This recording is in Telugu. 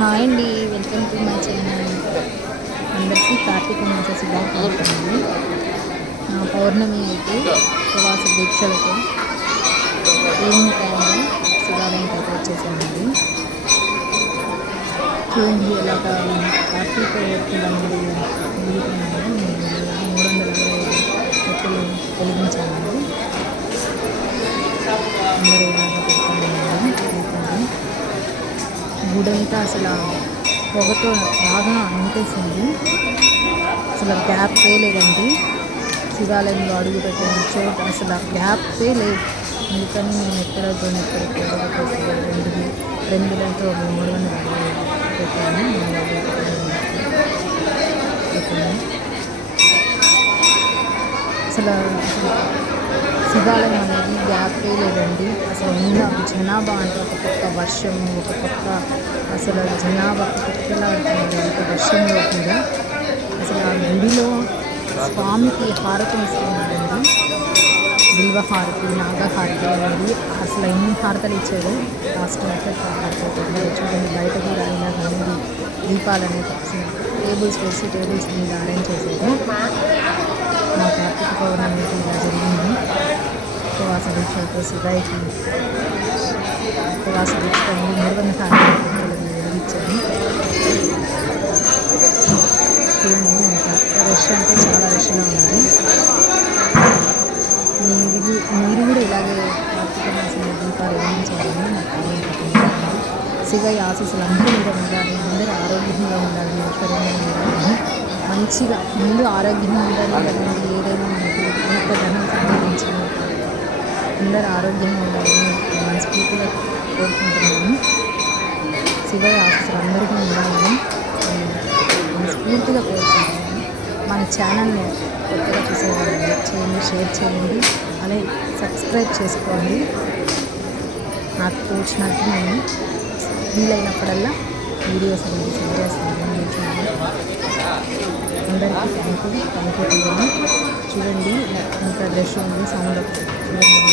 హాయ్ అండి, వెల్కమ్ టు మై ఛానల్. అందరికీ కార్తీక మాస శుభాకాంక్షలు. పౌర్ణమి అయితే ఉపవాస దీక్షలతో ఈవినింగ్ టైంలో శివాలయంకి అయితే వచ్చేసామండి. చూడండి ఎలాగా కార్తీక ఒత్తులందరూ వెలుగుతున్నాయో 360 ఒత్తులు వెలిగించామండి. అందరూ ఇలాగా పెట్టుకున్నాము. గుడంతా అసలు పొగతో బాగా అనిపిస్తుంది. అసలు గ్యాపే లేదండి. శివాలయంలో అడుగు పెట్టిన చోట అసలు గ్యాపే లేదు. అందుకని నేను ఎక్కడతో రెండు గంటలు 360 పెట్టాను. అసలు శివాలయం అనేది గ్యాపే లేదండి. అసలు ఉన్న జనాభా అంటే ఒక పక్క వర్షం, ఒక పక్క అసలు జనాభా కొట్టలాడుతున్నారు. ఒక వర్షంలో కూడా అసలు ఆ గుడిలో స్వామికి హారతి ఇస్తున్నారండి. బిల్వ హారతి, నాగహారతి అనేది అసలు ఎన్ని హారతలు ఇచ్చారు. లాస్ట్ అయితే చూడండి, బయట కూడా ఇలా అనేది దీపాలని టేబుల్స్ వేసి టేబుల్స్ మీద అరేంజ్ చేశారు. మా కార్తీక పౌర్ణమి ఇలా జరిగింది. ఉపవాస దీక్షలతో శివాయికి ఉపవాస దీక్ష నిర్వహణ వెలిగించాను. చూడండి, రష్ అంటే చాలా రష్గా ఉంది. మీరు కూడా ఇలాగే కార్తీక మాసంలో దీపాలు వెలిగించాలని నాకు అనుకుంటున్నాను. శివయ్య ఆశీస్సులు అందరూ మీద ఉండాలి. అందరూ ఆరోగ్యంగా ఉండాలి, ఐశ్వర్యంగా ఉండాలి, మంచిగా ముందు ఆరోగ్యంగా ఉండాలి కదండి. ఏదైనా మనకి ఎంత ధనం సంపాదించిన అందరూ ఆరోగ్యంగా ఉండాలని మనస్ఫూర్తిగా కోరుకుంటున్నాను. శివయ్య ఆశీస్సులు అందరికీ ఉండాలని మనస్ఫూర్తిగా కోరుకుంటున్నాను. మన ఛానల్ని కొత్తగా చూసేవాళ్ళు లైక్ చేయండి, షేర్ చేయండి, అలాగే సబ్స్క్రైబ్ చేసుకోండి. నాకు తోచినట్టు నేను వీలైనప్పుడల్లా వీడియోస్ అనేది షేర్ చేస్తాను. అందరికీ థ్యాంక్ యూ. చూడండి ఇంత రష్ ఉంది, సౌండ్ చూడండి.